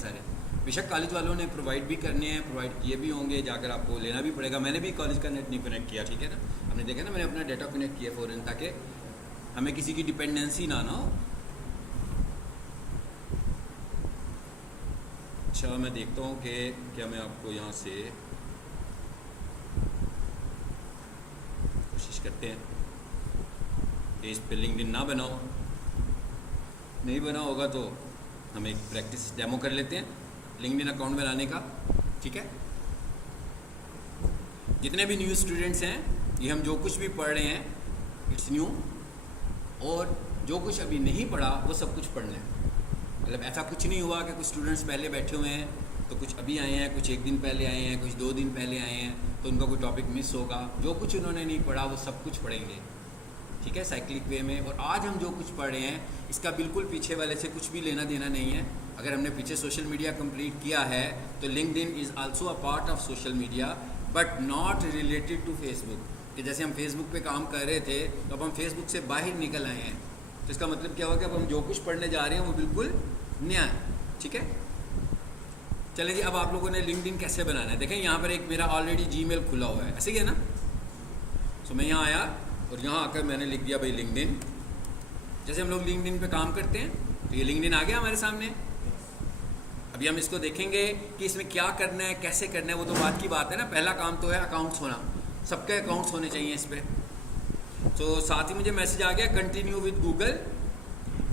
सारे। बेशक कॉलेज वालों ने प्रोवाइड भी करने हैं, प्रोवाइड किए भी होंगे, जाकर आपको लेना भी पड़ेगा। मैंने भी कॉलेज का नेट नहीं कनेक्ट किया, ठीक है ना, हमने देखा ना, मैंने अपना डाटा कनेक्ट किया फ़ौरन, ताकि हमें किसी की डिपेंडेंसी ना हो। अच्छा, मैं देखता हूँ कि क्या मैं आपको यहाँ से कोशिश करते हैं कि इस पर लिंक्डइन ना बनाओ, नहीं बना होगा तो हम एक प्रैक्टिस डेमो कर लेते हैं लिंक्डइन अकाउंट बनाने का, ठीक है। जितने भी न्यू स्टूडेंट्स हैं, ये हम जो कुछ भी पढ़ रहे हैं इट्स न्यू, और जो कुछ अभी नहीं पढ़ा वो सब कुछ पढ़ना है। मतलब ऐसा कुछ नहीं हुआ कि कुछ स्टूडेंट्स पहले बैठे हुए हैं तो कुछ अभी आए हैं, कुछ एक दिन पहले आए हैं, कुछ 2 दिन पहले आए हैं, तो उनका कोई टॉपिक मिस होगा। जो कुछ उन्होंने नहीं पढ़ा वो सब कुछ पढ़ेंगे, ठीक है, साइक्लिक वे में। और आज हम जो कुछ पढ़ रहे हैं इसका बिल्कुल पीछे वाले से कुछ भी लेना देना नहीं है। अगर हमने पीछे सोशल मीडिया कंप्लीट किया है तो LinkedIn is also a part of social media, but not related to Facebook. कि जैसे हम फेसबुक पे काम कर रहे थे तो अब हम फेसबुक से बाहर निकल आए हैं, तो इसका मतलब क्या हुआ कि अब हम जो कुछ पढ़ने जा रहे हैं वो बिल्कुल नया है, ठीक है। चलिए जी, अब आप लोगों ने लिंक्डइन कैसे बनाना है। देखें यहाँ पर एक मेरा ऑलरेडी जीमेल खुला हुआ है, ऐसे ही है ना। सो मैं यहाँ आया और यहाँ आकर मैंने लिख दिया भाई लिंक्डइन। जैसे हम लोग लिंक्डइन पे काम करते हैं तो ये लिंक्डइन आ गया हमारे सामने। अभी हम इसको देखेंगे कि इसमें क्या करना है, कैसे करना है, वो तो बात की बात है ना। पहला काम तो है अकाउंट्स होना, सबके अकाउंट्स होने चाहिए इस पर। तो साथ ही मुझे मैसेज आ गया continue with Google,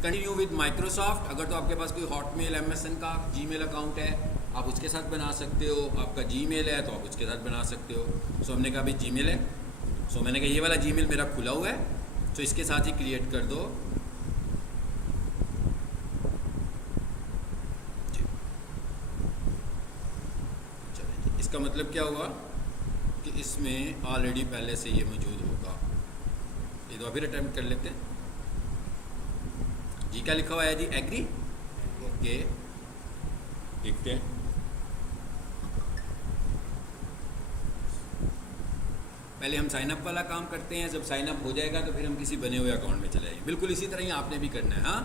continue with Microsoft. अगर तो आपके पास कोई हॉटमेल, एमएसएन का जीमेल अकाउंट है आप उसके साथ बना सकते हो, आपका जीमेल है तो आप उसके साथ बना सकते हो। सो हमने कहा भाई जीमेल है, सो मैंने कहा ये वाला जीमेल मेरा खुला हुआ है, तो इसके साथ ही क्रिएट कर दो। चलिए, इसका मतलब क्या हुआ कि इसमें ऑलरेडी पहले से ये मौजूद होगा। ये तो फिर अटेम्प्ट कर लेते हैं। जी क्या लिखा हुआ है जी, एग्री, ओके, देखते हैं। पहले हम साइन अप वाला काम करते हैं, जब साइन अप हो जाएगा तो फिर हम किसी बने हुए अकाउंट में चले जाएंगे। बिल्कुल इसी तरह ही आपने भी करना है। हाँ,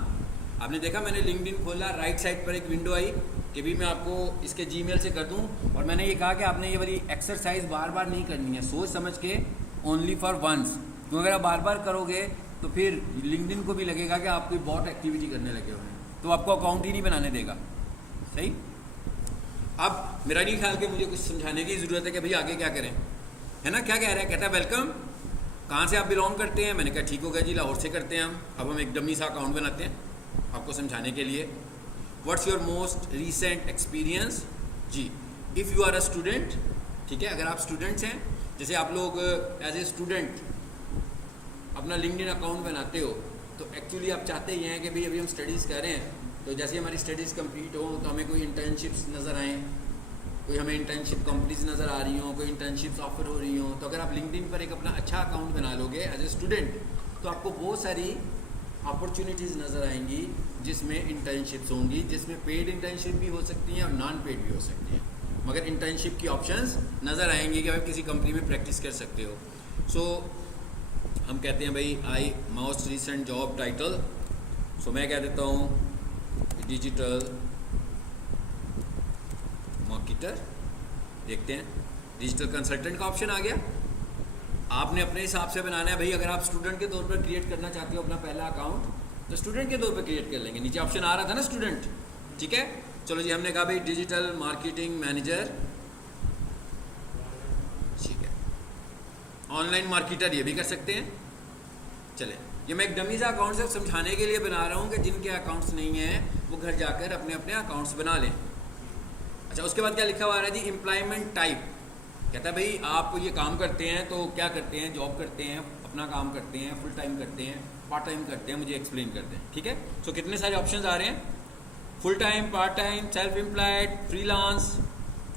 आपने देखा मैंने लिंक्डइन खोला, राइट साइड पर एक विंडो आई कि भी मैं आपको इसके जीमेल से कर दूं, और मैंने ये कहा कि आपने ये वाली एक्सरसाइज बार बार नहीं करनी है, सोच समझ के, ओनली फॉर वंस। क्योंकि अगर आप बार बार करोगे तो फिर लिंक्डइन को भी लगेगा कि आप कोई बॉट एक्टिविटी करने लगे हुए हैं, तो आपको अकाउंट ही नहीं बनाने देगा। सही। अब मेरा नहीं ख्याल कि मुझे कुछ समझाने की ज़रूरत है कि भाई आगे क्या करें, है ना। क्या कह रहा है, कहता है वेलकम, कहाँ से आप बिलोंग करते हैं। मैंने कहा ठीक हो गया जी, लाहौर से करते हैं हम। अब हम एक डमी सा अकाउंट बनाते हैं आपको समझाने के लिए। What's your most recent experience जी, if you are a student, ठीक है, अगर आप स्टूडेंट्स हैं, जैसे आप लोग एज ए स्टूडेंट अपना लिंक्डइन अकाउंट बनाते हो, तो एक्चुअली आप चाहते ही हैं कि भाई अभी हम स्टडीज़ कर रहे हैं, तो जैसे हमारी स्टडीज़ कंप्लीट हो तो हमें कोई इंटर्नशिप्स नज़र आएँ, कोई हमें इंटर्नशिप कंपनीज नज़र आ रही हो, कोई इंटर्नशिप्स ऑफर हो रही हो। तो अगर आप लिंक्डइन पर एक अपना अच्छा अकाउंट बना लोगे एज ए स्टूडेंट, तो आपको बहुत सारी अपॉर्चुनिटीज़ नज़र आएंगी जिसमें इंटर्नशिप्स होंगी, जिसमें पेड इंटर्नशिप भी हो सकती हैं और नॉन पेड भी हो सकती हैं, मगर इंटर्नशिप की ऑप्शंस नज़र आएंगी कि आप किसी कंपनी में प्रैक्टिस कर सकते हो। सो हम कहते हैं भाई I most recent job title, so मैं कह देता हूँ डिजिटल मार्केटर। देखते हैं, डिजिटल कंसल्टेंट का ऑप्शन आ गया। आपने अपने हिसाब से बनाना है भाई। अगर आप स्टूडेंट के तौर पर क्रिएट करना चाहते हो अपना पहला अकाउंट, तो स्टूडेंट के तौर पर क्रिएट कर लेंगे। नीचे ऑप्शन आ रहा था ना स्टूडेंट, ठीक है। चलो जी, हमने कहा भाई डिजिटल मार्केटिंग मैनेजर, ठीक है। ऑनलाइन मार्केटर ये भी कर सकते हैं। चले, ये मैं एक डमी सा अकाउंट से समझाने के लिए बना रहा हूँ कि जिनके अकाउंट्स नहीं हैं वो घर जाकर अपने अपने अकाउंट्स बना लें। अच्छा, उसके बाद क्या लिखा हुआ है जी, एम्प्लॉयमेंट टाइप। कहता है भाई आप ये काम करते हैं तो क्या करते हैं, जॉब करते हैं, अपना काम करते हैं, फुल टाइम करते हैं, पार्ट टाइम करते हैं, मुझे एक्सप्लेन करते हैं, ठीक है। सो कितने सारे ऑप्शंस आ रहे हैं, full time, part time, self employed, freelance,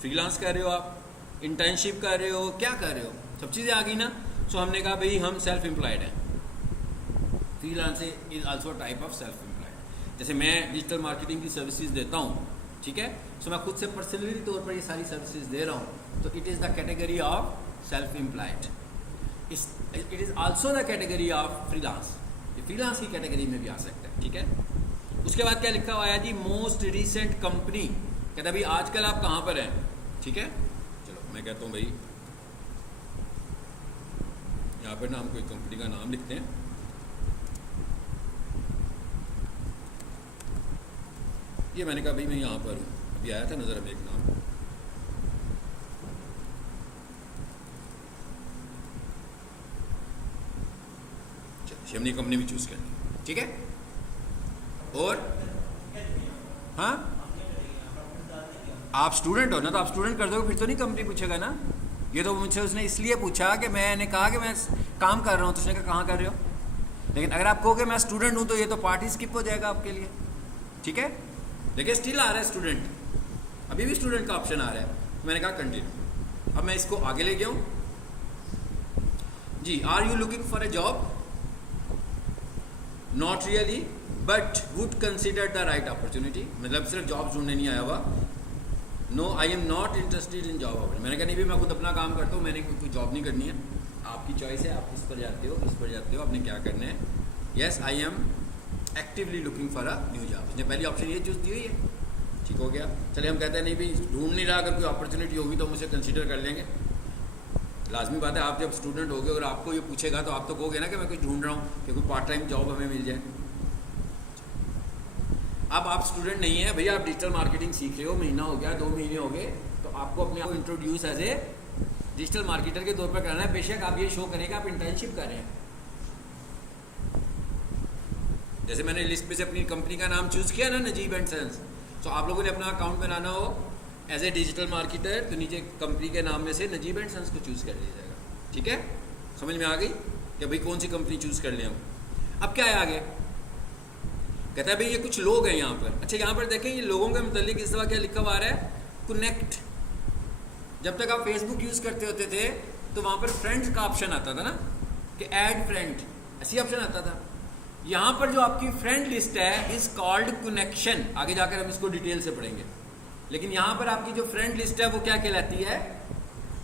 freelance कर रहे हो आप, इंटर्नशिप कर रहे हो, क्या कर रहे हो, सब चीज़ें आ गई ना। सो हमने कहा भाई हम सेल्फ एम्प्लॉयड हैं। Freelance is also type of self employed. जैसे मैं डिजिटल मार्केटिंग की सर्विसेज देता हूँ, ठीक है, सो मैं खुद से पर्सनली तौर पर ये सारी सर्विसेज दे रहा हूँ, तो it is the category of self employed. It is also the category of freelance. ये फ्रीलांस की कैटेगरी में भी आ सकता है, ठीक है। उसके बाद क्या लिखा हुआ है जी, मोस्ट रिसेंट कंपनी, कहता भाई आजकल आप कहाँ पर हैं, ठीक है। चलो मैं कहता हूँ भाई यहाँ पर ना हम कोई कंपनी का नाम लिखते हैं, ये मैंने कहा भाई मैं यहाँ पर हूँ, अभी आया था नज़र हमें एक नाम, चलिए हमने कंपनी भी चूज़ करनी है, ठीक है। और हाँ आप स्टूडेंट हो ना, तो आप स्टूडेंट कर दोगे फिर तो नहीं कंपनी पूछेगा ना। ये तो मुझसे उसने इसलिए पूछा कि मैंने कहा कि मैं काम कर रहा हूँ, तो उसने कहा कहाँ कर रहे हो, लेकिन अगर आप कहोगे मैं स्टूडेंट हूँ तो ये तो पार्ट ही स्किप हो जाएगा आपके लिए, ठीक है। लेकिन स्टिल आ रहा है स्टूडेंट, अभी भी स्टूडेंट का ऑप्शन आ रहा है, मैंने कहा कंटिन्यू। अब मैं इसको आगे ले गया हूँ जी। Are you looking for a job, not really but would consider the right opportunity, मतलब सिर्फ जॉब ढूंढने नहीं आया हुआ। No I am not interested in job opportunity, मैंने कहा नहीं भी मैं खुद अपना काम करता हूँ, मैंने कोई जॉब नहीं करनी है, आपकी चॉइस है, आप इस पर जाते हो, इस पर जाते हो, आपने क्या करना है। Yes I am actively looking for a new job, इसने पहली ऑप्शन ये चूज़ दी हुई है, ठीक हो गया। चलिए हम कहते हैं नहीं भी ढूंढ नहीं रहा, अगर कोई अपॉर्चुनिटी होगी तो मुझे कंसिडर कर लेंगे। लाजमी बात है, आप जब स्टूडेंट होगे और आपको ये पूछेगा तो आप तो कहोगे ना कि मैं कुछ ढूंढ रहा हूँ कि कोई पार्ट टाइम जॉब हमें मिल जाए। अब आप स्टूडेंट नहीं है भैया, आप डिजिटल मार्केटिंग सीख रहे हो, महीना हो गया, 2 महीने हो गए, तो आपको अपने आप को introduce as a digital marketer के तौर पर करना है। बेशक आप ये शो करें कि आप इंटर्नशिप कर रहे हैं, जैसे मैंने लिस्ट में से अपनी कंपनी का नाम चूज़ किया ना, नजीब एंड सन्स, तो आप लोगों ने अपना अकाउंट बनाना हो एज ए डिजिटल मार्केटर, तो नीचे कंपनी के नाम में से नजीब एंड सन्स को चूज़ कर लिया जाएगा, ठीक है। समझ में आ गई कि भाई कौन सी कंपनी चूज़ कर लें हम। अब क्या है आगे, कहता है भाई ये कुछ लोग हैं यहाँ पर। अच्छा यहाँ पर देखें, ये लोगों के मतलब इस दफ़ा क्या लिखा हुआ है, कनेक्ट। जब तक आप फेसबुक यूज़ करते होते थे तो वहाँ पर फ्रेंड्स का ऑप्शन आता था ना, कि ऐड फ्रेंड, ऐसी ऑप्शन आता था। यहाँ पर जो आपकी फ्रेंड लिस्ट है इज़ कॉल्ड कनेक्शन, आगे जाकर हम इसको डिटेल से पढ़ेंगे, लेकिन यहाँ पर आपकी जो फ्रेंड लिस्ट है वो क्या कहलाती है,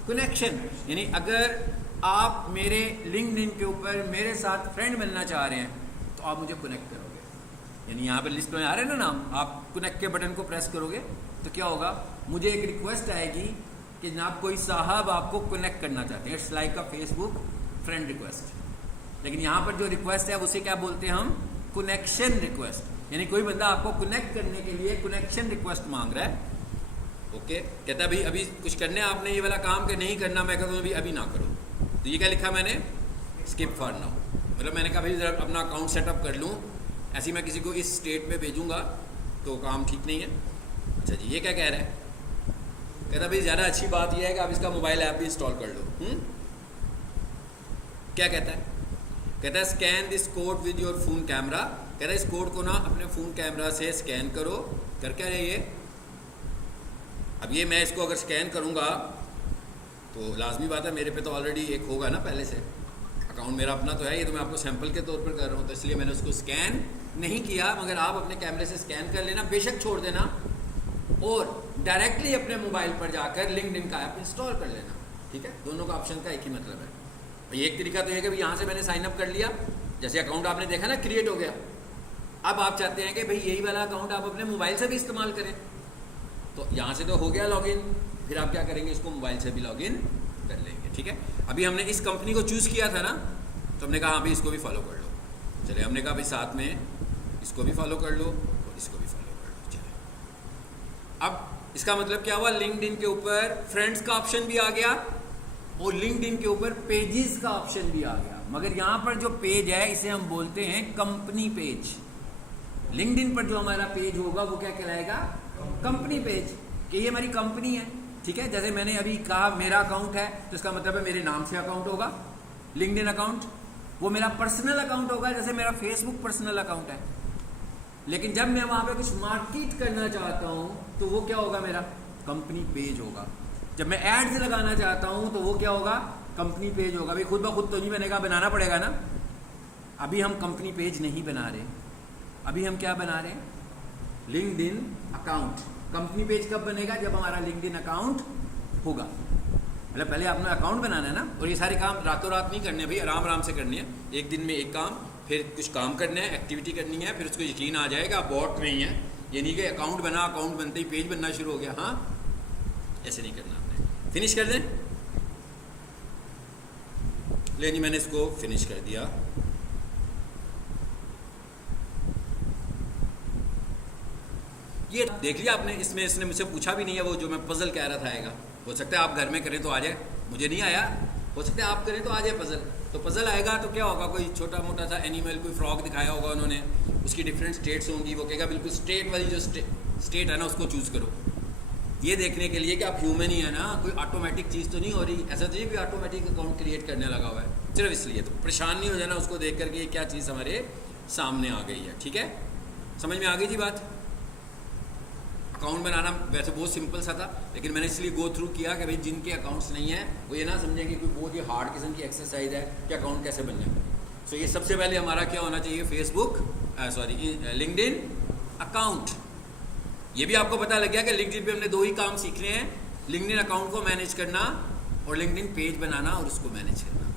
कनेक्शन। यानी अगर आप मेरे लिंक्डइन के ऊपर मेरे साथ फ्रेंड बनना चाह रहे हैं तो आप मुझे कनेक्ट करोगे, यानी यहाँ पर लिस्ट में आ रहे हैं ना नाम, आप कनेक्ट के बटन को प्रेस करोगे तो क्या होगा, मुझे एक रिक्वेस्ट आएगी कि जनाब कोई साहब आपको कनेक्ट करना चाहते हैं, it's like a Facebook friend request. लेकिन यहाँ पर जो रिक्वेस्ट है उसे क्या बोलते हैं हम, कनेक्शन रिक्वेस्ट, यानी कोई बंदा आपको कनेक्ट करने के लिए कनेक्शन रिक्वेस्ट मांग रहा है। ओके, कहता है भाई अभी कुछ करने है आपने ये वाला काम कि नहीं करना, मैं कहता हूँ अभी ना करो, तो ये क्या लिखा मैंने, स्किप फॉर नाउ, मतलब मैंने कहा भाई ज़रा अपना अकाउंट सेटअप कर लूँ, ऐसे मैं किसी को इस स्टेट में भेजूँगा तो काम ठीक नहीं है। अच्छा जी, ये क्या कह रहा है, कहता भाई ज़्यादा अच्छी बात यह है कि आप इसका मोबाइल ऐप भी इंस्टॉल कर लो। क्या कहता है, कहता है scan this code with your phone camera, कहता है इस कोड को ना अपने फ़ोन कैमरा से स्कैन करो। कर क्या रही है, अब ये मैं इसको अगर स्कैन करूँगा तो लाजमी बात है मेरे पे तो ऑलरेडी एक होगा ना पहले से, अकाउंट मेरा अपना तो है, ये तो मैं आपको सैंपल के तौर पर कर रहा हूँ, तो इसलिए मैंने उसको स्कैन नहीं किया, मगर आप अपने कैमरे से स्कैन कर लेना, बेशक छोड़ देना, और डायरेक्टली अपने मोबाइल पर जाकर लिंक्डइन का ऐप इंस्टॉल कर लेना, ठीक है। दोनों का ऑप्शन का एक ही मतलब है। एक तरीका तो है कि यहाँ से मैंने साइन अप कर लिया, जैसे अकाउंट आपने देखा ना क्रिएट हो गया, अब आप चाहते हैं कि भाई यही वाला अकाउंट आप अपने मोबाइल से भी इस्तेमाल करें, तो यहाँ से तो हो गया लॉगिन, फिर आप क्या करेंगे, इसको मोबाइल से भी लॉगिन कर लेंगे, ठीक है। अभी हमने इस कंपनी को चूज़ किया था ना, तो हमने कहा अभी इसको भी फॉलो कर लो, चलिए हमने कहा भाई साथ में इसको भी फॉलो कर लो और इसको भी फॉलो कर लो, चलिए। अब इसका मतलब क्या हुआ, लिंक्डइन के ऊपर फ्रेंड्स का ऑप्शन भी आ गया और लिंक्डइन के ऊपर पेजेस का ऑप्शन भी आ गया, मगर यहाँ पर जो पेज है इसे हम बोलते हैं कंपनी पेज। लिंक्डइन पर जो हमारा पेज होगा वो क्या कहलाएगा, कंपनी पेज, कि ये हमारी कंपनी है, ठीक है। जैसे मैंने अभी कहा मेरा अकाउंट है, तो इसका मतलब है मेरे नाम से अकाउंट होगा लिंक्डइन अकाउंट, वो मेरा पर्सनल अकाउंट होगा जैसे मेरा फेसबुक पर्सनल अकाउंट है। लेकिन जब मैं वहाँ पे कुछ मार्केट करना चाहता हूँ तो वो क्या होगा, मेरा कंपनी पेज होगा। जब मैं एड्स लगाना चाहता हूँ तो वो क्या होगा, कंपनी पेज होगा। भाई खुद ब खुद तो नहीं बनेगा, बनाना पड़ेगा ना। अभी हम कंपनी पेज नहीं बना रहे, अभी हम क्या बना रहे हैं, लिंक्डइन अकाउंट। कंपनी पेज कब बनेगा, जब हमारा लिंक्डइन अकाउंट होगा। मतलब पहले अपना अकाउंट बनाना है ना, और ये सारे काम रातों रात नहीं करने भाई, आराम आराम से करने हैं, एक दिन में एक काम, फिर कुछ काम करना है, एक्टिविटी करनी है, फिर उसको यकीन आ जाएगा आप बॉट नहीं है। ये नहीं कि अकाउंट बना, अकाउंट बनते ही पेज बनना शुरू हो गया। हाँ, ऐसे नहीं करना आपने। फिनिश कर दें। ले जी, मैंने इसको फिनिश कर दिया। ये देख लिया आपने, इसमें इसने मुझसे पूछा भी नहीं है वो जो मैं पजल कह रहा था आएगा। हो सकता है आप घर में करें तो आ जाए, मुझे नहीं आया। हो सकता है आप करें तो आ जाए पजल। तो पजल आएगा तो क्या होगा, कोई छोटा मोटा सा एनिमल, कोई फ्रॉग दिखाया होगा उन्होंने, उसकी डिफरेंट स्टेट्स होंगी, वो कहेगा बिल्कुल स्टेट वाली जो स्टेट है ना उसको चूज करो। ये देखने के लिए कि आप ह्यूमन ही है ना, कोई ऑटोमेटिक चीज़ तो नहीं हो रही। ऐसा तो नहीं भी ऑटोमेटिक अकाउंट क्रिएट करने लगा हुआ है, सिर्फ इसलिए। तो परेशान नहीं हो जाना उसको देख करके ये क्या चीज़ हमारे सामने आ गई है। ठीक है, समझ में आ गई जी बात। अकाउंट बनाना वैसे बहुत सिंपल सा था, लेकिन मैंने इसलिए गो थ्रू किया कि भाई जिनके अकाउंट्स नहीं है वो ये ना समझें कि कोई बहुत ही हार्ड किस्म की एक्सरसाइज है कि अकाउंट कैसे बनना है। सो ये सबसे पहले हमारा क्या होना चाहिए, फेसबुक लिंक्डइन अकाउंट। ये भी आपको पता लग गया कि लिंक्डइन पे हमने दो ही काम सीखने हैं, लिंक्डइन अकाउंट को मैनेज करना और लिंक्डइन पेज बनाना और उसको मैनेज करना।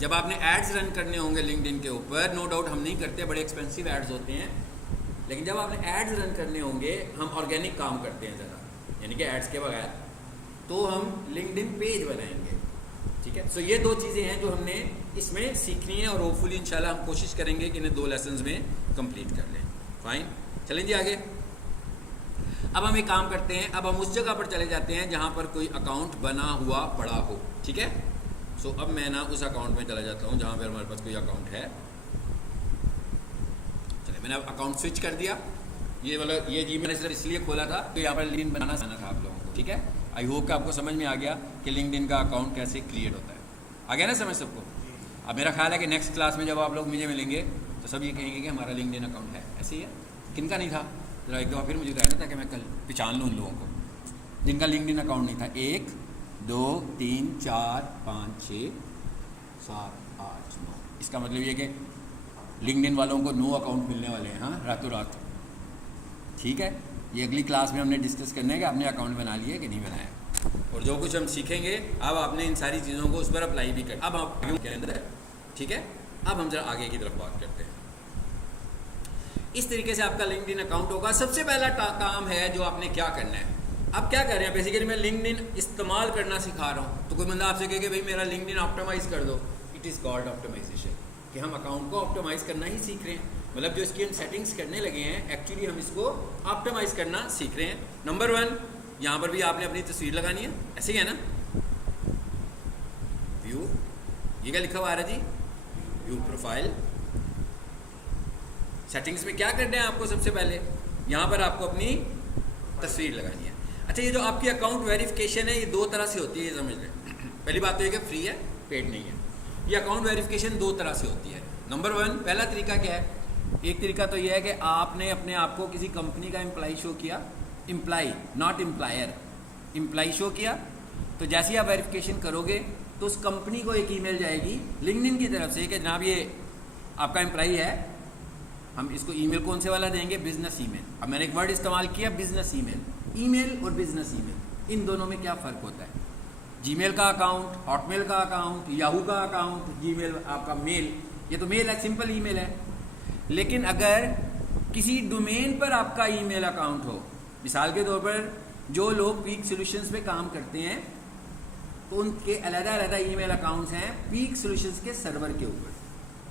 जब आपने एड्स रन करने होंगे लिंक्डइन के ऊपर, नो डाउट हम नहीं करते, बड़े एक्सपेंसिव एड्स होते हैं, लेकिन जब आपने एड्स रन करने होंगे, हम ऑर्गेनिक काम करते हैं ज़रा, यानी कि एड्स के बगैर, तो हम लिंक्डइन पेज बनाएंगे। ठीक है, सो ये दो चीज़ें हैं जो हमने इसमें सीखनी है और होपफुली इंशाल्लाह हम कोशिश करेंगे कि इन्हें 2 लेसन्स में कंप्लीट कर लें। फाइन, चलें जी आगे। अब हम एक काम करते हैं, अब हम उस जगह पर चले जाते हैं जहाँ पर कोई अकाउंट बना हुआ पड़ा हो। ठीक है, सो अब मैं ना उस अकाउंट में चला जाता हूँ जहाँ पर हमारे पास कोई अकाउंट है। चलिए, मैंने अब अकाउंट स्विच कर दिया। ये वाला ये जी मैंने सिर्फ इसलिए खोला था तो यहाँ पर लिंक्डइन बनाना था आप लोगों को। ठीक है, आई होप कि आपको समझ में आ गया कि लिंक्डइन का अकाउंट कैसे क्रिएट होता है। आ गया ना समझ सबको। अब मेरा ख्याल है कि नेक्स्ट क्लास में जब आप लोग मुझे मिलेंगे तो सब ये कहेंगे कि हमारा लिंक्डइन अकाउंट है। ऐसे ही है, किनका नहीं था जरा एक दफ़ा फिर मुझे बताया ना, ताकि मैं कल पहचान लूँ उन लोगों को जिनका लिंक्डइन अकाउंट नहीं था। 1 2 3 4 5 6 7 8 9। इसका मतलब ये कि लिंक्डइन वालों को 9 अकाउंट मिलने वाले हैं। हाँ, रातों रात। ठीक है, ये अगली क्लास में हमने डिस्कस करना है कि आपने अकाउंट बना लिया कि नहीं बनाया, और जो कुछ हम सीखेंगे अब आपने इन सारी चीज़ों को उस पर अप्लाई भी कर। अब आप के अंदर है। ठीक है, अब हम जरा आगे की तरफ बात करते हैं। इस तरीके से आपका लिंक्डइन अकाउंट होगा। सबसे पहला काम है जो आपने क्या करना है। अब क्या कर रहे हैं, बेसिकली मैं लिंक्डइन इस्तेमाल करना सिखा रहा हूँ। तो कोई बंदा आपसे कहे कि भाई मेरा लिंक्डइन ऑप्टिमाइज कर दो, इट इज़ कॉल्ड ऑप्टिमाइजेशन, कि हम अकाउंट को ऑप्टिमाइज करना ही सीख रहे हैं। मतलब जो इसकी हम सेटिंग्स करने लगे हैं, एक्चुअली हम इसको ऑप्टिमाइज करना सीख रहे हैं। नंबर 1, यहाँ पर भी आपने अपनी तस्वीर लगानी है, ऐसे ही है ना। व्यू, ये क्या लिखा हुआ है जी, व्यू प्रोफाइल। सेटिंग्स में क्या करना है आपको, सबसे पहले यहाँ पर आपको अपनी तस्वीर लगानी है। अच्छा, ये जो आपकी अकाउंट वेरिफिकेशन है ये 2 तरह से होती है, ये समझ लें। पहली बात तो ये कि फ्री है, पेड नहीं है। ये अकाउंट वेरिफिकेशन 2 तरह से होती है। नंबर 1, पहला तरीका क्या है, एक तरीका तो ये है कि आपने अपने आप को किसी कंपनी का एम्प्लॉय शो किया, employee not employer, employee show किया, तो जैसे ही आप वेरिफिकेशन करोगे तो उस कंपनी को एक ईमेल जाएगी लिंक्डइन की तरफ से कि जनाब ये आपका एम्प्लॉय है, हम इसको ईमेल कौन से वाला देंगे, बिजनेस ईमेल। अब मैंने एक वर्ड इस्तेमाल किया, बिजनेस ईमेल। ईमेल और बिजनेस ईमेल, इन दोनों में क्या फ़र्क होता है। जीमेल का अकाउंट, हॉटमेल का अकाउंट, याहू का अकाउंट, जीमेल आपका मेल, ये तो मेल है, सिंपल ईमेल है। लेकिन अगर किसी डोमेन पर आपका ईमेल अकाउंट हो, मिसाल के तौर पर जो लोग पीक सॉल्यूशंस पे काम करते हैं तो उनके अलग-अलग ईमेल अकाउंट्स हैं पीक सॉल्यूशंस के सर्वर के ऊपर।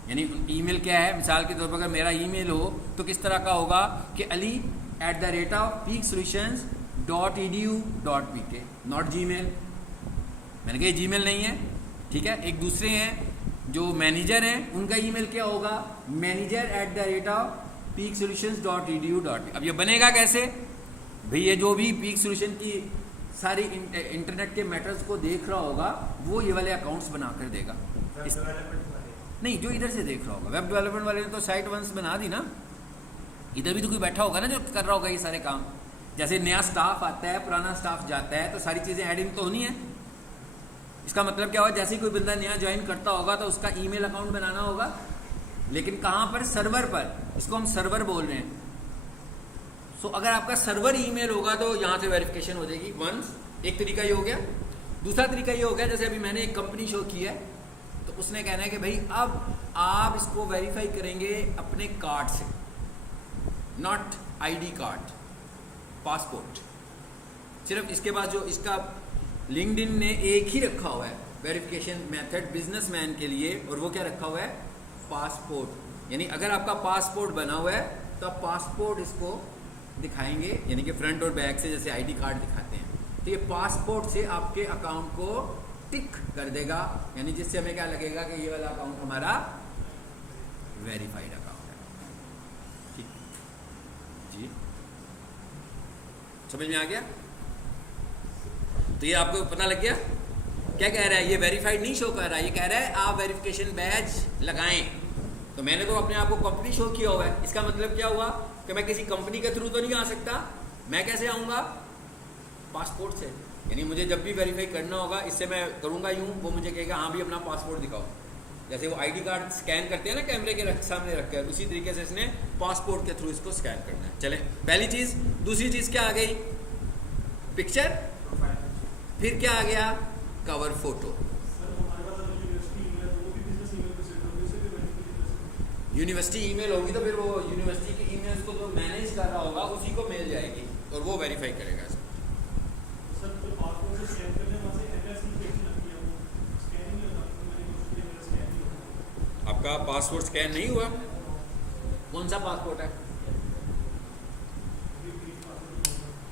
यानी ईमेल क्या है, मिसाल के तौर पर अगर मेरा ईमेल हो तो किस तरह का होगा कि ali@peaksolutions.edu.pk, नॉट जीमेल। मैंने कहा जीमेल नहीं है, ठीक है। एक दूसरे हैं जो मैनेजर हैं, उनका ईमेल क्या होगा, manager@peaksolutions.edu.pk। अब ये बनेगा कैसे भाई, ये जो भी पीक सॉल्यूशन की सारी इंटरनेट के मैटर्स को देख रहा होगा वो ये वाले अकाउंट्स बना कर देगा। नहीं, जो इधर से देख रहा होगा, वेब डेवलपमेंट वाले ने तो साइट वंस बना दी ना, इधर भी तो कोई बैठा होगा ना जो कर रहा होगा ये सारे काम। जैसे नया स्टाफ आता है, पुराना स्टाफ जाता है, तो सारी चीज़ें एड इन तो होनी है। इसका मतलब क्या होगा, जैसे ही कोई बंदा नया ज्वाइन करता होगा तो उसका ईमेल अकाउंट बनाना होगा, लेकिन कहाँ पर, सर्वर पर। इसको हम सर्वर बोल रहे हैं। सो अगर आपका सर्वर ईमेल होगा तो यहाँ से वेरिफिकेशन हो जाएगी वंस। एक तरीका ये हो गया। दूसरा तरीका ये हो गया, जैसे अभी मैंने एक कंपनी शो की है, तो उसने कहना है कि भाई अब आप इसको वेरीफाई करेंगे अपने कार्ड से, नॉट आईडी कार्ड, पासपोर्ट। सिर्फ इसके बाद जो इसका लिंक्डइन ने एक ही रखा हुआ है वेरिफिकेशन मेथड बिजनेसमैन के लिए, और वो क्या रखा हुआ है, पासपोर्ट। यानी अगर आपका पासपोर्ट बना हुआ है तो आप पासपोर्ट इसको दिखाएंगे, यानी कि फ्रंट और बैक से जैसे आईडी कार्ड दिखाते हैं, तो ये पासपोर्ट से आपके अकाउंट को टिक कर देगा, यानी जिससे हमें क्या लगेगा कि ये वाला अकाउंट हमारा वेरीफाइड अकाउंट है। ठीक जी, समझ में आ गया? तो ये आपको पता लग गया क्या कह रहा है, ये वेरीफाइड नहीं शो कर रहा है, ये कह रहा है आप वेरिफिकेशन बैज लगाएं। तो मैंने तो अपने आप को कंपनी शो किया हुआ है, इसका मतलब क्या हुआ कि मैं किसी कंपनी के थ्रू तो नहीं आ सकता। मैं कैसे आऊँगा, पासपोर्ट से। यानी मुझे जब भी वेरीफाई करना होगा, इससे मैं करूँगा यूँ, वो मुझे कहेगा हाँ भी अपना पासपोर्ट दिखाओ, जैसे वो आईडी कार्ड स्कैन करते हैं ना कैमरे के सामने रख कर, उसी तरीके से इसने पासपोर्ट के थ्रू इसको स्कैन करना है। चले, पहली चीज़। दूसरी चीज़ क्या आ गई, पिक्चर। फिर क्या आ गया, कवर फोटो। यूनिवर्सिटी ईमेल होगी तो फिर वो यूनिवर्सिटी की ईमेल्स को जो मैनेज कर रहा होगा उसी को मेल जाएगी और वो वेरीफाई करेगा इसको। आपका पासपोर्ट स्कैन नहीं हुआ? कौन सा पासपोर्ट है?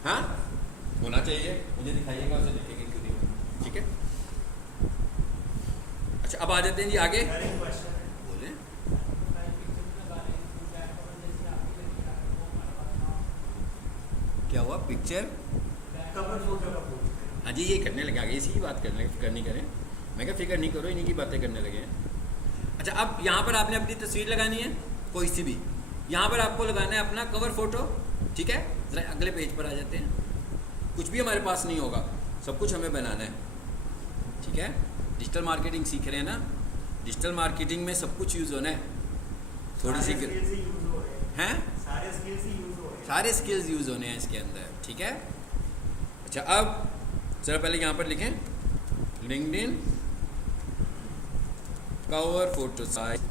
हाँ, होना चाहिए, मुझे दिखाइएगा, उसे देखेंगे क्यों नहीं हुआ। ठीक है, अच्छा अब आ जाते हैं जी आगे। बोले क्या हुआ, पिक्चर हाँ जी, ये करने लगे आगे, इसी की बात करनी करें। मैं क्या फिक्र नहीं करो, इन्हीं की बातें करने लगे हैं। अच्छा, अब यहाँ पर आपने अपनी तस्वीर लगानी है कोई सी भी, यहाँ पर आपको लगाना है अपना कवर फोटो। ठीक है, जरा अगले पेज पर आ जाते हैं। कुछ भी हमारे पास नहीं होगा, सब कुछ हमें बनाना है। ठीक है, डिजिटल मार्केटिंग सीख रहे हैं ना, डिजिटल मार्केटिंग में सब कुछ यूज़ होना है। थोड़ी सी हैं, सारे स्किल्स यूज़ होने हैं इसके अंदर। ठीक है, अच्छा अब जरा पहले यहाँ पर लिखें लिंक्डइन कवर फोटो साइज।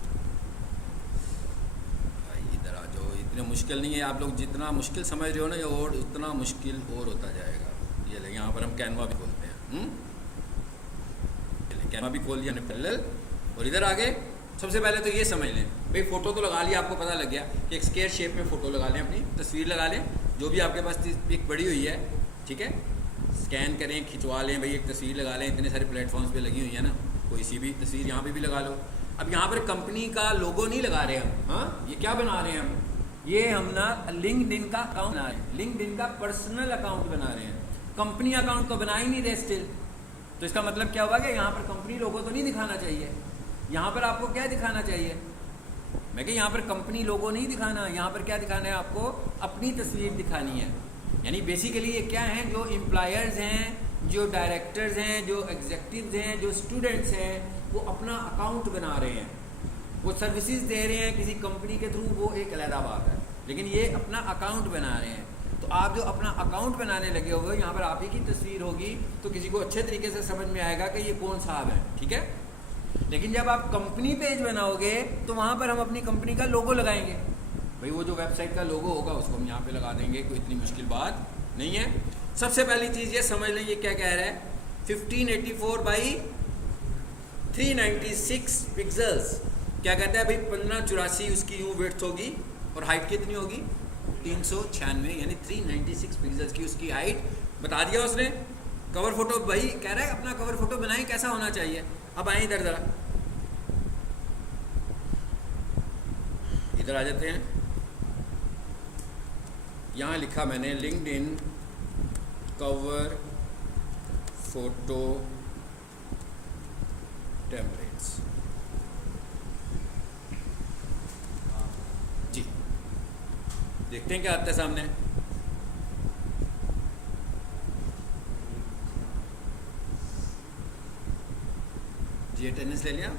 इधर आ जाओ, इतने मुश्किल नहीं है, आप लोग जितना मुश्किल समझ रहे हो ना, ये और उतना मुश्किल और होता जाएगा। ये ले, यहाँ पर हम कैनवा भी खोलते हैं। कैनवा भी खोल लिया हमने पैरेलल, और इधर आगे सबसे पहले तो ये समझ लें भाई, फ़ोटो तो लगा लिया, आपको पता लग गया कि एक स्क्वायर शेप में फ़ोटो लगा लें, अपनी तस्वीर लगा लें, जो भी आपके पास पिक पड़ी हुई है। ठीक है, स्कैन करें, खिंचवा लें भाई, एक तस्वीर लगा लें, इतने सारे प्लेटफॉर्म्स पे लगी हुई है ना, कोई सी भी तस्वीर यहाँ पे भी लगा लो। अब यहाँ पर कंपनी का लोगो नहीं लगा रहे हम, हाँ, ये क्या बना रहे हैं हम, ये हम ना लिंक्डइन का अकाउंट बना रहे हैं, लिंक्डइन का पर्सनल अकाउंट बना रहे हैं, कंपनी अकाउंट तो बना ही नहीं रहे स्टिल। तो इसका मतलब क्या होगा कि यहाँ पर कंपनी लोगो तो नहीं दिखाना चाहिए, यहाँ पर आपको क्या दिखाना चाहिए, मैं कि यहाँ पर कंपनी लोगो नहीं दिखाना, यहाँ पर क्या दिखाना है आपको, अपनी तस्वीर दिखानी है। यानी बेसिकली ये क्या है, जो एम्प्लॉयर्स हैं, जो डायरेक्टर्स हैं, जो एग्जेक्टिव्स हैं, जो स्टूडेंट्स हैं, वो अपना अकाउंट बना रहे हैं, वो सर्विसेज दे रहे हैं किसी कंपनी के थ्रू, वो एक अलग बात है, लेकिन ये अपना अकाउंट बना रहे हैं। तो आप जो अपना अकाउंट बनाने लगे हो, यहाँ पर आप ही की तस्वीर होगी तो किसी को अच्छे तरीके से समझ में आएगा कि ये कौन साहब है। ठीक है, लेकिन जब आप कंपनी पेज बनाओगे तो वहाँ पर हम अपनी कंपनी का लोगो लगाएंगे भाई, वो जो वेबसाइट का लोगो होगा उसको हम यहाँ पे लगा देंगे, कोई इतनी मुश्किल बात नहीं है। सबसे पहली चीज़ ये समझ लें, ये क्या कह रहा है, 1584 बाई 396 पिक्सल्स। क्या कहता है भाई, 1584 उसकी यूँ विड्थ होगी और हाइट कितनी होगी, 396, यानी 396 पिक्सल्स की उसकी हाइट बता दिया उसने। कवर फोटो भाई कह रहा है अपना कवर फोटो बनाएं, कैसा होना चाहिए। अब आए इधर, ज़रा इधर आ जाते हैं। यहाँ लिखा मैंने लिंक्डइन कवर फोटो टेम्पलेट्स। जी देखते हैं क्या आता है सामने। जी अटेंडेंस ले लिया।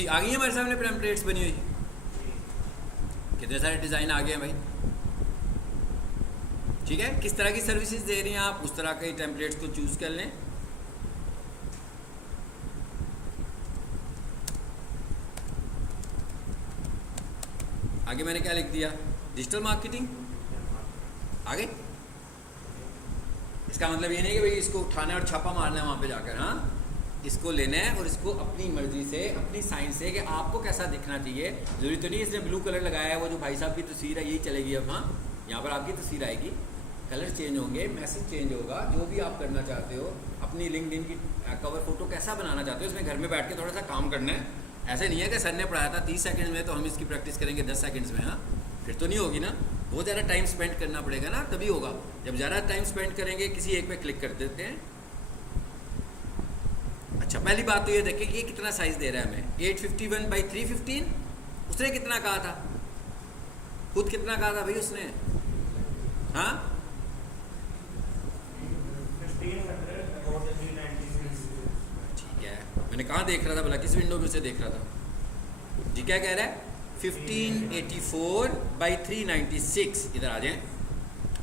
जी आ गई है हमारे सामने टेम्पलेट्स बनी हुई, कितने सारे डिज़ाइन आ गए हैं भाई। ठीक है, किस तरह की सर्विसेज दे रही हैं आप, उस तरह के टेम्पलेट्स को चूज़ कर लें। आगे मैंने क्या लिख दिया, डिजिटल मार्केटिंग। आगे इसका मतलब ये नहीं कि भाई इसको उठाना है और छापा मारना है वहाँ पे जाकर, हाँ इसको लेना है और इसको अपनी मर्जी से, अपनी साइंस से कि आपको कैसा दिखना चाहिए। जरूरी तो नहीं इसने ब्लू कलर लगाया है, वो जो भाई साहब की तस्वीर है यही चलेगी अब। हाँ यहाँ पर आपकी तस्वीर आएगी, कलर चेंज होंगे, मैसेज चेंज होगा, जो भी आप करना चाहते हो। अपनी लिंक्डइन की कवर फोटो कैसा बनाना चाहते हो, इसमें घर में बैठ के थोड़ा सा काम करना है। ऐसे नहीं है कि सर ने पढ़ाया था 30 सेकंड में तो हम इसकी प्रैक्टिस करेंगे 10 सेकंड्स में। हाँ फिर तो नहीं होगी ना, बहुत ज़्यादा टाइम स्पेंड करना पड़ेगा ना, तभी होगा। जब ज़्यादा टाइम स्पेंड करेंगे किसी एक पे क्लिक कर देते हैं। अच्छा पहली बात तो ये देखें कि ये कितना साइज़ दे रहा है हमें, 851 बाई 315। उसने कितना कहा था, खुद कितना कहा था भाई उसने, हाँ 1500। ठीक है, मैंने कहाँ देख रहा था भला, किस विंडो में से देख रहा था जी। क्या कह रहा है 1584 बाई 396। इधर आ जाएं,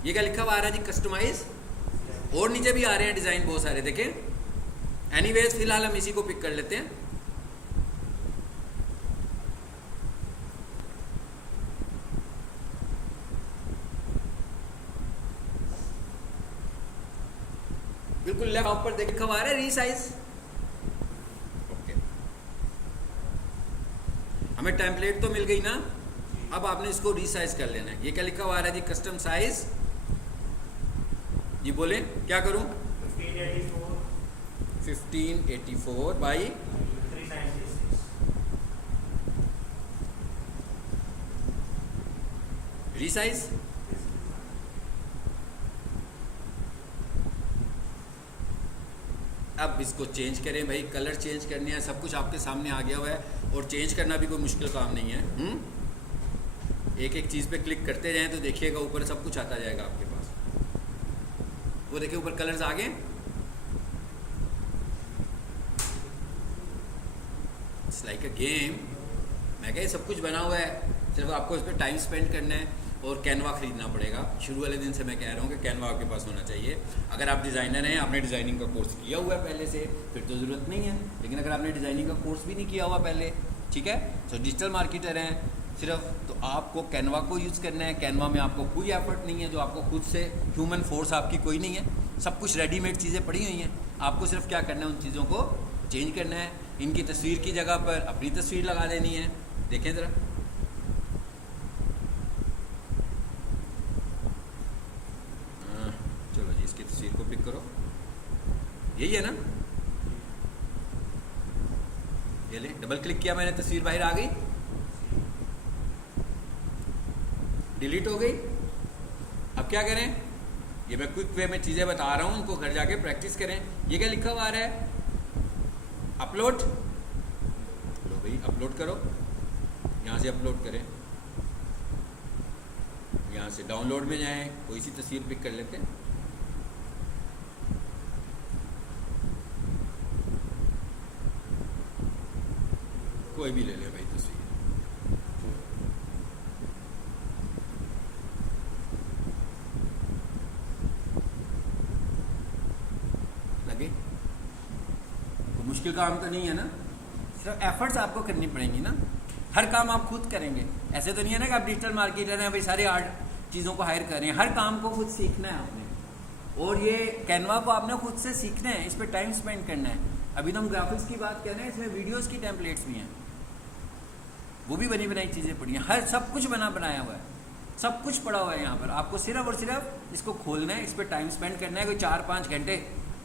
ये क्या लिखा हुआ आ रहा है जी, कस्टमाइज। और नीचे भी आ रहे हैं डिज़ाइन बहुत सारे, देखें। एनीवेज फिलहाल हम इसी को पिक कर लेते हैं। बिल्कुल लेफ्ट ऊपर देखा हुआ है रीसाइज। ओके, हमें टेम्पलेट तो मिल गई ना, अब आपने इसको रीसाइज कर लेना है। ये क्या लिखा हुआ है जी, कस्टम साइज। जी बोले क्या करूं, 1584 बाई 396 रीसाइज। अब इसको चेंज करें भाई, कलर चेंज करने हैं, सब कुछ आपके सामने आ गया हुआ है और चेंज करना भी कोई मुश्किल काम नहीं है। एक एक चीज़ पे क्लिक करते जाएं तो देखिएगा ऊपर सब कुछ आता जाएगा आपके पास। वो देखिए ऊपर कलर्स आ गए। It's like a game. मैं कह सब कुछ बना हुआ है, सिर्फ आपको इस पर टाइम स्पेंड करना है और कैनवा ख़रीदना पड़ेगा। शुरू वाले दिन से मैं कह रहा हूँ कि कैनवा आपके पास होना चाहिए। अगर आप डिज़ाइनर हैं, आपने डिज़ाइनिंग का कोर्स किया हुआ है पहले से, फिर तो ज़रूरत नहीं है। लेकिन अगर आपने डिज़ाइनिंग का कोर्स भी नहीं किया हुआ पहले, ठीक है, तो डिजिटल मार्केटर हैं सिर्फ, तो आपको कैनवा को यूज़ करना है। कैनवा में आपको कोई एफर्ट नहीं है, जो आपको खुद से, ह्यूमन फोर्स आपकी कोई नहीं है, सब कुछ रेडीमेड चीज़ें पड़ी हुई हैं। आपको सिर्फ क्या करना है, उन चीज़ों को चेंज करना है। इनकी तस्वीर की जगह पर अपनी तस्वीर लगा देनी है। देखें ज़रा, चलो जी इसकी तस्वीर को पिक करो, यही है ना। ये ले, डबल क्लिक किया मैंने, तस्वीर बाहर आ गई, डिलीट हो गई। अब क्या करें, ये मैं क्विक वे में चीज़ें बता रहा हूँ, उनको घर जाके प्रैक्टिस करें। ये क्या लिखा हुआ आ रहा है, अपलोड। लो भाई अपलोड करो, यहाँ से अपलोड करें, यहाँ से डाउनलोड में जाएं, कोई सी तस्वीर पिक कर लेते हैं। कोई भी ले ले भाई तस्वीर। लगे तो मुश्किल काम तो नहीं है ना, सिर्फ एफर्ट्स आपको करनी पड़ेंगी ना। हर काम आप खुद करेंगे, ऐसे तो नहीं है ना कि आप डिजिटल मार्केटर हैं भाई सारे आर्ट चीज़ों को हायर कर रहे हैं। हर काम को खुद सीखना है आपने, और ये कैनवा को आपने खुद से सीखना है, इस पर टाइम स्पेंड करना है। अभी तो हम ग्राफिक्स की बात कर रहे हैं, इसमें वीडियोस की टेम्पलेट्स भी हैं, वो भी बनी बनाई चीज़ें पड़ी हैं। हर सब कुछ बनाया हुआ है, सब कुछ पड़ा हुआ है यहाँ पर। आपको सिर्फ और सिर्फ इसको खोलना है, इस पर टाइम स्पेंड करना है, कोई 4-5 घंटे।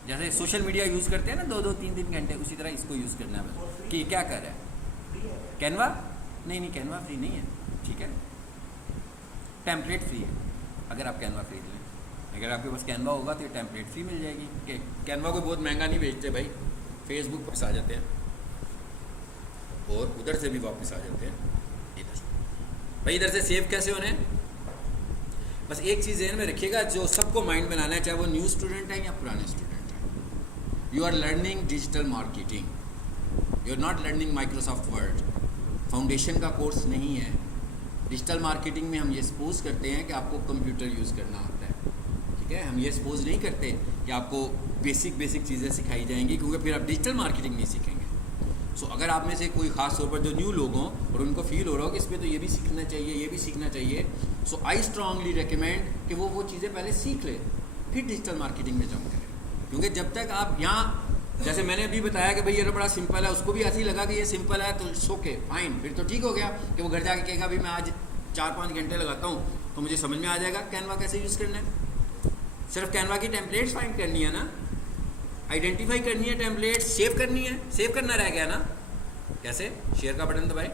जैसे सोशल मीडिया यूज़ करते हैं ना 2-2, 3-3 घंटे, उसी तरह इसको यूज़ करना है बस। कि क्या कर रहा है कैनवा, नहीं कैनवा फ्री नहीं है, ठीक है, टेम्पलेट फ्री है। अगर आप कैनवा खरीद लें, अगर आपके पास कैनवा होगा तो ये टेम्पलेट फ्री मिल जाएगी। कैनवा को बहुत महंगा नहीं बेचते भाई, फेसबुक पर आ जाते हैं और उधर से भी वापस आ जाते हैं इधर। भाई इधर से सेव कैसे होने, बस एक चीज़ ध्यान में रखिएगा, जो सबको माइंड बनाना है, चाहे वो न्यू स्टूडेंट है या पुराने स्टूडेंट हैं, you are learning digital marketing. You are not learning Microsoft Word, foundation का कोर्स नहीं है। डिजिटल मार्केटिंग में हम ये सपोज करते हैं कि आपको कंप्यूटर यूज़ करना आता है, ठीक है। हम ये सपोज नहीं करते कि आपको बेसिक चीज़ें सिखाई जाएंगी, क्योंकि फिर आप डिजिटल मार्केटिंग नहीं सीखेंगे। सो अगर आप में से कोई ख़ास तौर पर जो न्यू लोग हों और उनको फील हो रहा हो कि इसमें तो ये भी सीखना चाहिए, ये भी सीखना चाहिए, सो आई स्ट्रांगली रिकमेंड कि वो चीज़ें पहले सीख ले, फिर डिजिटल मार्केटिंग में जंप करें। क्योंकि जब तक आप यहाँ, जैसे मैंने अभी बताया कि भाई ये तो बड़ा सिंपल है, उसको भी ऐसे ही लगा कि ये सिंपल है तो इट्स ओके फाइन, फिर तो ठीक हो गया कि वो घर जाके कहेगा भाई मैं आज 4-5 घंटे लगाता हूँ तो मुझे समझ में आ जाएगा कैनवा कैसे यूज़ करना है। सिर्फ कैनवा की टेम्पलेट्स फाइंड करनी है ना, आइडेंटिफाई करनी है, टेम्पलेट सेव करनी है, सेव करना रह गया ना। कैसे? शेयर का बटन दबाए,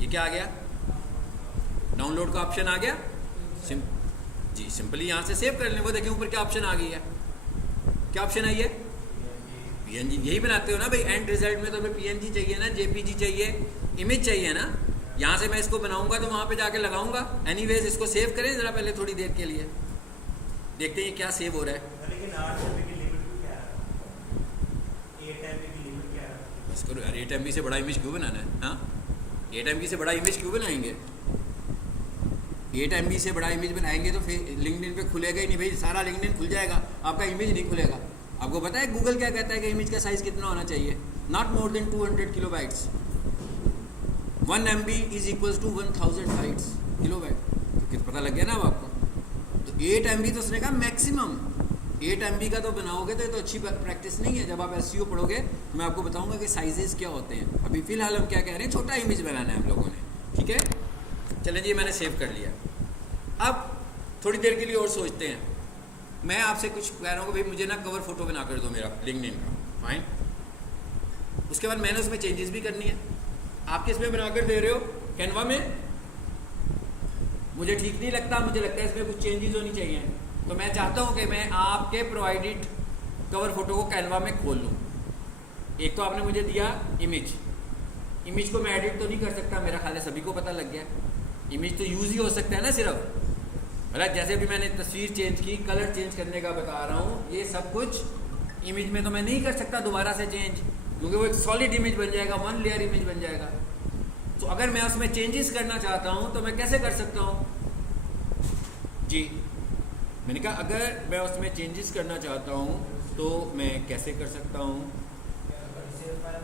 ये क्या आ गया, डाउनलोड का ऑप्शन आ गया, जी सिंपली यहाँ से सेव कर लें। वो देखिए ऊपर क्या ऑप्शन आ गई है, क्या ऑप्शन आई है, पीएनजी। यही बनाते हो ना भाई, एंड रिजल्ट में तो हमें पीएनजी चाहिए ना, जेपीजी चाहिए, इमेज चाहिए ना। यहाँ से मैं इसको बनाऊंगा तो वहाँ पे जाके लगाऊंगा। एनीवेज इसको सेव करें ज़रा पहले थोड़ी देर के लिए, देखते हैं क्या सेव हो रहा है। लेकिन 8 MB की लिमिट क्या है? 8 MB की लिमिट क्या है? इसको 8 MB से बड़ा इमेज क्यों बनाना है? हाँ, 8 MB से बड़ा इमेज क्यों बनाएंगे? 8 MB से बड़ा इमेज बनाएंगे तो फिर लिंक्डइन पे खुलेगा ही नहीं भाई, सारा लिंक्डइन खुल जाएगा, आपका इमेज नहीं खुलेगा। आपको पता है गूगल क्या कहता है कि इमेज का साइज़ कितना होना चाहिए? Not more than 200 kilobytes. 1 MB is equals to 1000 bytes kilobyte. तो कितना पता लग गया ना अब आपको। तो 8 MB तो उसने कहा मैक्सिमम। 8 MB का तो बनाओगे तो ये तो अच्छी प्रैक्टिस नहीं है। जब आप SEO पढ़ोगे तो मैं आपको बताऊंगा कि साइजेस क्या होते हैं। अभी फ़िलहाल हम क्या कह रहे हैं, छोटा इमेज बनाना है हम लोगों ने, ठीक है। चलें जी, मैंने सेव कर लिया। अब थोड़ी देर के लिए और सोचते हैं। मैं आपसे कुछ कह रहा हूँ कि भाई मुझे ना कवर फोटो बना कर दो मेरा लिंक्डइन का, फाइन। उसके बाद मैंने उसमें चेंजेस भी करनी है। आप किस में बना कर दे रहे हो? कैनवा में। मुझे ठीक नहीं लगता, मुझे लगता है इसमें कुछ चेंजेस होनी चाहिए, तो मैं चाहता हूँ कि मैं आपके प्रोवाइडेड कवर फोटो को कैनवा में खोल लूँ। एक तो आपने मुझे दिया इमेज को मैं एडिट तो नहीं कर सकता, मेरा ख्याल है सभी को पता लग गया। इमेज तो यूज़ ही हो सकता है ना सिर्फ, मतलब जैसे भी मैंने तस्वीर चेंज की, कलर चेंज करने का बता रहा हूँ, ये सब कुछ इमेज में तो मैं नहीं कर सकता दोबारा से चेंज, क्योंकि वो एक सॉलिड इमेज बन जाएगा, 1 लेयर इमेज बन जाएगा। तो अगर मैं उसमें चेंजेस करना चाहता हूँ तो मैं कैसे कर सकता हूँ जी? मैंने कहा अगर मैं उसमें चेंजेस करना चाहता हूँ तो मैं कैसे कर सकता हूँ?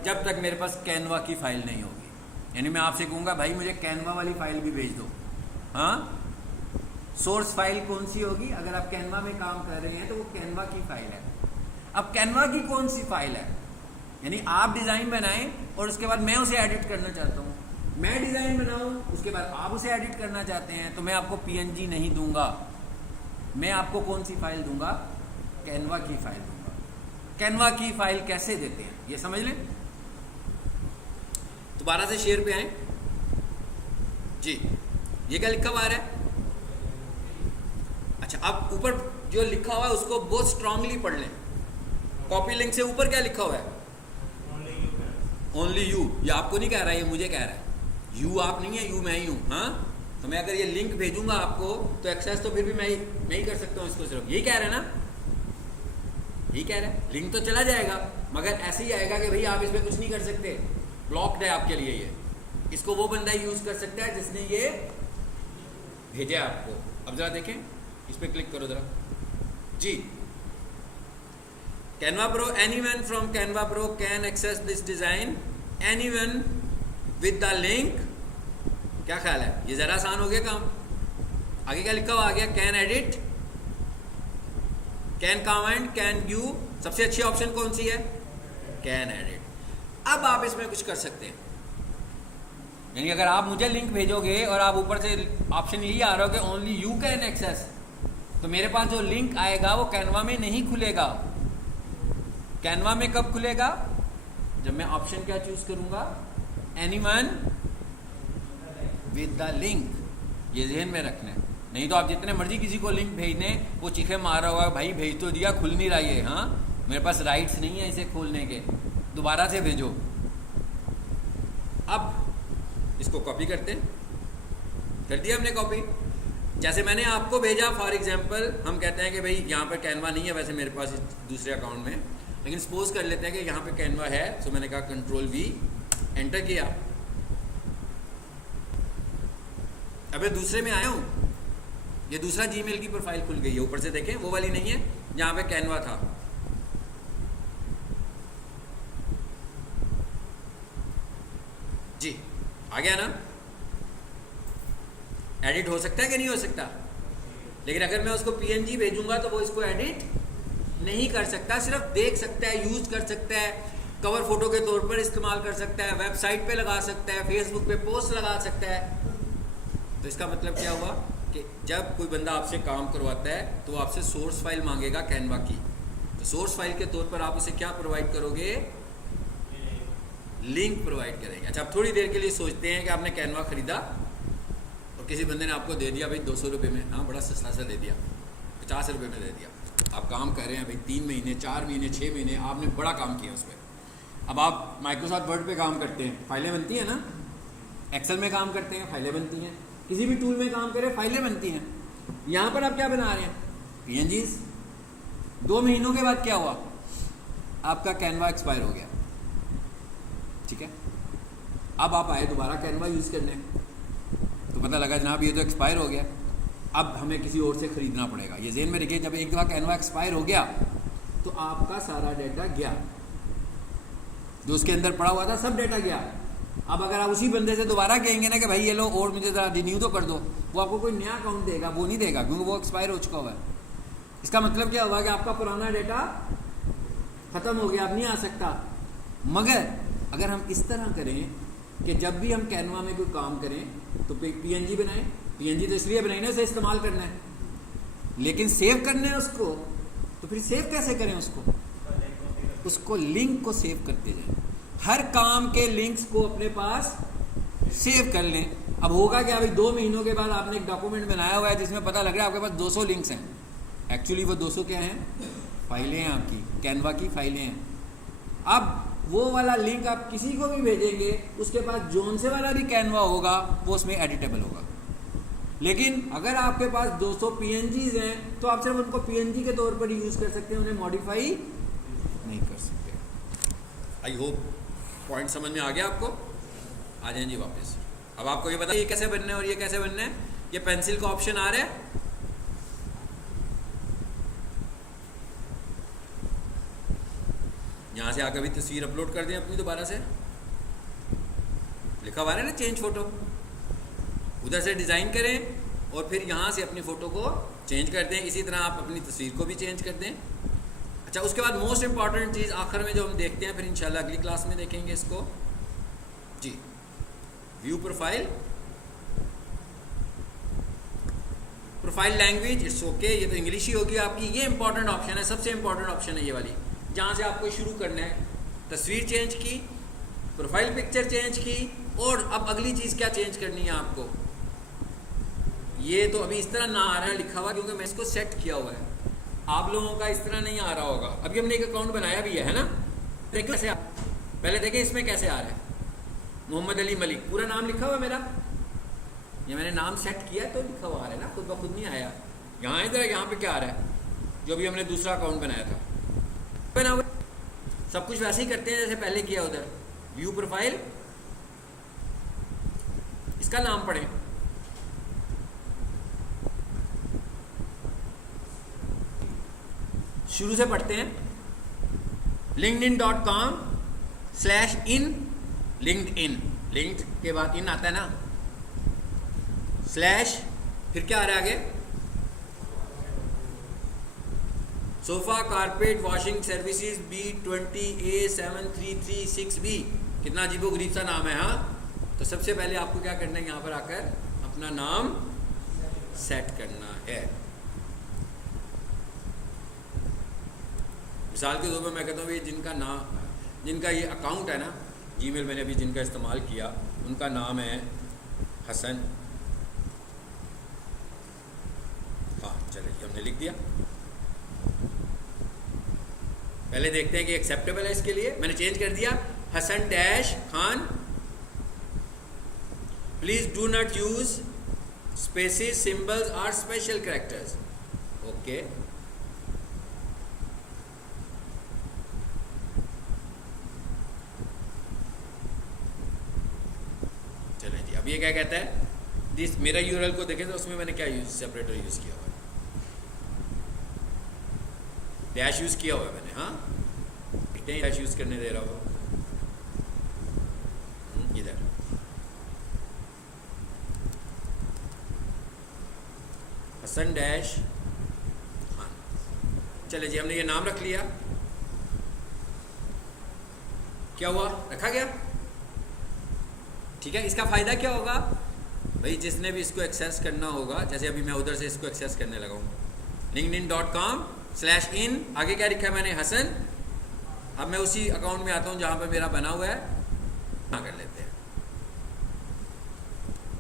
जब तक मेरे पास कैनवा की फ़ाइल नहीं होगी। यानी मैं आपसे कहूँगा भाई मुझे कैनवा वाली फ़ाइल भी भेज दो। हाँ, सोर्स फाइल कौन सी होगी? अगर आप कैनवा में काम कर रहे हैं तो वो कैनवा की फ़ाइल है। अब कैनवा की कौन सी फ़ाइल है? यानी आप डिज़ाइन बनाएं और उसके बाद मैं उसे एडिट करना चाहता हूँ, मैं डिज़ाइन बनाऊँ उसके बाद आप उसे एडिट करना चाहते हैं, तो मैं आपको PNG नहीं दूंगा, मैं आपको कौन सी फाइल दूंगा? कैनवा की फाइल दूंगा। कैनवा की फाइल कैसे देते हैं ये समझ लें। दोबारा से शेयर पे आए जी। ये क्या लिखा हुआ है? अच्छा, अब ऊपर जो लिखा हुआ है उसको बहुत स्ट्रांगली पढ़ लें। कॉपी लिंक से ऊपर क्या लिखा हुआ है? Only you. ये आपको नहीं कह रहा है, ये मुझे कह रहा है। यू आप नहीं है, यू मैं ही हूँ। हाँ, तो मैं अगर ये लिंक भेजूंगा आपको तो एक्सेस तो फिर भी मैं ही कर सकता हूँ इसको, सिर्फ यही कह रहा है ना, यही कह रहा है। लिंक तो चला जाएगा मगर ऐसे ही आएगा कि भाई आप इसमें कुछ नहीं कर सकते, ब्लॉक्ड है आपके लिए ये। इसको वो बंदा यूज कर सकता है जिसने ये भेजा आपको। अब जरा देखें, इस पर क्लिक करो जरा जी। Canva Pro, anyone from Canva Pro can access this design, anyone with the link। क्या ख्याल है? ये ज़रा आसान हो गया काम। आगे क्या लिखा हुआ आ गया? Can edit, can comment, can view. सबसे अच्छी ऑप्शन कौन सी है? Can edit. अब आप इसमें कुछ कर सकते हैं। यानी अगर आप मुझे लिंक भेजोगे और आप ऊपर से ऑप्शन यही आ रहा हो कि ओनली यू कैन एक्सेस, तो मेरे पास जो लिंक आएगा वो कैनवा में नहीं खुलेगा। कैनवा में कब खुलेगा? जब मैं ऑप्शन क्या चूज करूंगा? Anyone with the link. ये ध्यान में रखना है, नहीं तो आप जितने मर्जी किसी को लिंक भेजने, वो चीखे मार रहा होगा, भाई भेज तो दिया, खुल नहीं रहा ये। हाँ, मेरे पास राइट्स नहीं है इसे खोलने के, दोबारा से भेजो। अब इसको कॉपी करते हैं, कर दिया हमने कॉपी। जैसे मैंने आपको भेजा, फॉर एग्जांपल हम कहते हैं कि भाई यहाँ पर कैनवा नहीं है वैसे मेरे पास दूसरे अकाउंट में, लेकिन सपोज कर लेते हैं कि यहाँ पे कैनवा है, तो मैंने कहा कंट्रोल वी एंटर किया। अबे दूसरे में आया हूँ, ये दूसरा जीमेल की प्रोफाइल खुल गई है, ऊपर से देखें वो वाली नहीं है जहाँ पे कैनवा था। जी आ गया ना? एडिट हो सकता है कि नहीं हो सकता? लेकिन अगर मैं उसको पीएनजी भेजूंगा तो वो इसको एडिट नहीं कर सकता, सिर्फ देख सकता है, यूज कर सकता है, कवर फोटो के तौर पर इस्तेमाल कर सकता है, वेबसाइट पे लगा सकता है, फेसबुक पे पोस्ट लगा सकता है। तो इसका मतलब क्या हुआ कि जब कोई बंदा आपसे काम करवाता है तो आपसे सोर्स फाइल मांगेगा कैनवा की, तो सोर्स फाइल के तौर पर आप उसे क्या प्रोवाइड करोगे? लिंक प्रोवाइड करेंगे। अच्छा, अब थोड़ी देर के लिए सोचते हैं कि आपने कैनवा खरीदा और किसी बंदे ने आपको दे दिया भाई 200 रुपये में, हाँ बड़ा सस्ता सा दे दिया, 50 रुपये में दे दिया। आप काम कर रहे हैं भाई 3 महीने 4 महीने 6 महीने, आपने बड़ा काम किया उस पर। अब आप माइक्रोसॉफ्ट वर्ड पे काम करते हैं, फाइलें बनती हैं ना, एक्सेल में काम करते हैं, फाइलें बनती हैं, किसी भी टूल में काम करें फाइलें बनती हैं। यहाँ पर आप क्या बना रहे हैं? पीएनजीज। 2 महीनों के बाद क्या हुआ? आपका कैनवा एक्सपायर हो गया, ठीक है। अब आप आए दोबारा कैनवा यूज़ करने, तो पता लगा जनाब ये तो एक्सपायर हो गया, अब हमें किसी और से ख़रीदना पड़ेगा। ये ज़हन में रखिए, जब एक दफ़ा कैनवा एक्सपायर हो गया तो आपका सारा डाटा गया, जो उसके अंदर पड़ा हुआ था सब डाटा गया। अब अगर आप उसी बंदे से दोबारा कहेंगे ना कि भाई ये लो और मुझे ज़रा रिन्यू तो कर दो, वो आपको कोई नया अकाउंट देगा? वो नहीं देगा, क्योंकि वो एक्सपायर हो चुका हुआ है। इसका मतलब क्या हुआ कि आपका पुराना डाटा ख़त्म हो गया, अब नहीं आ सकता। मगर अगर हम इस तरह करें कि जब भी हम कैनवा में कोई काम करें तो पीएनजी बनाएं। पीएनजी तो इसलिए बनाई ना, उसे इस्तेमाल करना है, लेकिन सेव करना है उसको, तो फिर सेव कैसे करें उसको लिंक को सेव करते जाएं। हर काम के लिंक्स को अपने पास सेव कर लें। अब होगा क्या भाई, 2 महीनों के बाद आपने एक डॉक्यूमेंट बनाया हुआ है जिसमें पता लग रहा है आपके पास 200 लिंक्स हैं। एक्चुअली वो 200 क्या हैं? फाइलें हैं, आपकी कैनवा की फाइलें हैं। अब वो वाला लिंक आप किसी को भी भेजेंगे, उसके पास जोन से वाला भी कैनवा होगा, वो उसमें एडिटेबल होगा। लेकिन अगर आपके पास 200 पीएनजीज हैं तो आप सिर्फ उनको पीएनजी के तौर पर यूज़ कर सकते हैं, उन्हें मॉडिफाई नहीं कर सकते। आई होप पॉइंट समझ में आ गया आपको। आ जाएं जी वापस। अब आपको ये पता है ये कैसे बनना है और ये कैसे बनना है। ये पेंसिल का ऑप्शन आ रहा है, यहाँ से आकर भी तस्वीर अपलोड कर दें अपनी दोबारा से, लिखा हुआ है ना चेंज फोटो, उधर से डिज़ाइन करें और फिर यहाँ से अपनी फ़ोटो को चेंज कर दें। इसी तरह आप अपनी तस्वीर को भी चेंज कर दें। अच्छा, उसके बाद मोस्ट इंपॉर्टेंट चीज़ आखिर में जो हम देखते हैं, फिर इंशाल्लाह अगली क्लास में देखेंगे इसको जी। View profile, profile language it's okay, ये तो इंग्लिश ही होगी आपकी। ये इंपॉर्टेंट ऑप्शन है, सबसे इंपॉर्टेंट ऑप्शन है ये वाली, जहाँ से आपको शुरू करना है। तस्वीर चेंज की, प्रोफाइल पिक्चर चेंज की, और अब अगली चीज़ क्या चेंज करनी है आपको। ये तो अभी इस तरह ना आ रहा है लिखा हुआ, क्योंकि मैं इसको सेट किया हुआ है। आप लोगों का इस तरह नहीं आ रहा होगा। अभी हमने एक अकाउंट बनाया भी है ना, देखिए कैसे, पहले देखें इसमें कैसे आ रहा है। मोहम्मद अली मलिक पूरा नाम लिखा हुआ है मेरा, ये मैंने नाम सेट किया तो लिखा हुआ आ रहा है ना, खुद ब खुद नहीं आया। यहाँ इधर यहाँ पे क्या आ रहा है, जो भी हमने दूसरा अकाउंट बनाया था बना हुआ, सब कुछ वैसे ही करते हैं जैसे पहले किया उधर। व्यू प्रोफाइल, इसका नाम पढ़ें, शुरू से पढ़ते हैं। linkedin.com/in, LinkedIn, लिंक्ड के बाद इन आता है ना, स्लैश, फिर क्या आ रहा है आगे, sofa carpet washing services B20A7336B। कितना अजीबो गरीब सा नाम है। हाँ, तो सबसे पहले आपको क्या करना है, यहाँ पर आकर अपना नाम सेट करना है। मिसाल के तौर पर मैं कहता हूँ ये जिनका ये अकाउंट है ना जीमेल, मैंने अभी जिनका इस्तेमाल किया, उनका नाम है हसन। हाँ चलिए, हमने लिख दिया। पहले देखते हैं कि एक्सेप्टेबल है इसके लिए। मैंने चेंज कर दिया, Hasan dash Khan, please do not use spaces, symbols और स्पेशल कैरेक्टर्स। ओके, क्या कहता है, दिस मेरा यूआरएल को देखें तो उसमें मैंने क्या यूज सेपरेटर यूज़ किया हुआ है, डैश यूज़ किया हुआ है मैंने। हाँ, इतने डैश यूज़ करने दे रहा हूँ इधर। हसन डैश खान। चले जी, हमने ये नाम रख लिया। क्या हुआ, रखा गया। ठीक है, इसका फ़ायदा क्या होगा भाई, जिसने भी इसको एक्सेस करना होगा, जैसे अभी मैं उधर से इसको एक्सेस करने लगा हूँ, linkedin.com/in, आगे क्या लिखा है मैंने, हसन। अब मैं उसी अकाउंट में आता हूँ जहाँ पे मेरा बना हुआ है, हाँ कर लेते हैं।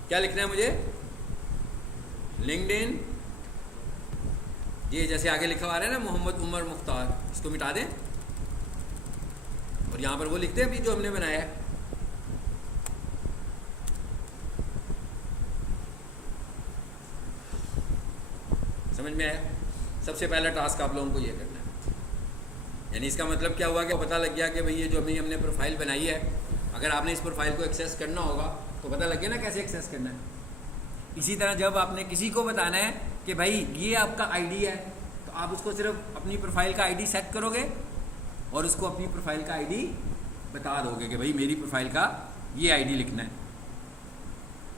क्या लिखना है मुझे, लिंक्डइन, ये जैसे आगे लिखा हुआ आ रहा है ना, मोहम्मद उमर मुख्तार, इसको मिटा दें और यहाँ पर वो लिखते हैं अभी जो हमने बनाया है। समझ में आया। सबसे पहला टास्क आप लोगों को ये करना है, यानी इसका मतलब क्या हुआ कि पता लग गया कि भाई ये जो अभी हमने प्रोफाइल बनाई है, अगर आपने इस प्रोफाइल को एक्सेस करना होगा तो पता लग गया ना कैसे एक्सेस करना है। इसी तरह जब आपने किसी को बताना है कि भाई ये आपका आईडी है, तो आप उसको सिर्फ अपनी प्रोफाइल का आईडी सेट करोगे और उसको अपनी प्रोफाइल का आईडी बता दोगे कि भाई मेरी प्रोफाइल का ये आईडी लिखना है।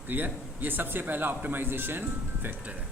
क्लियर, ये सबसे पहला ऑप्टिमाइजेशन फैक्टर है।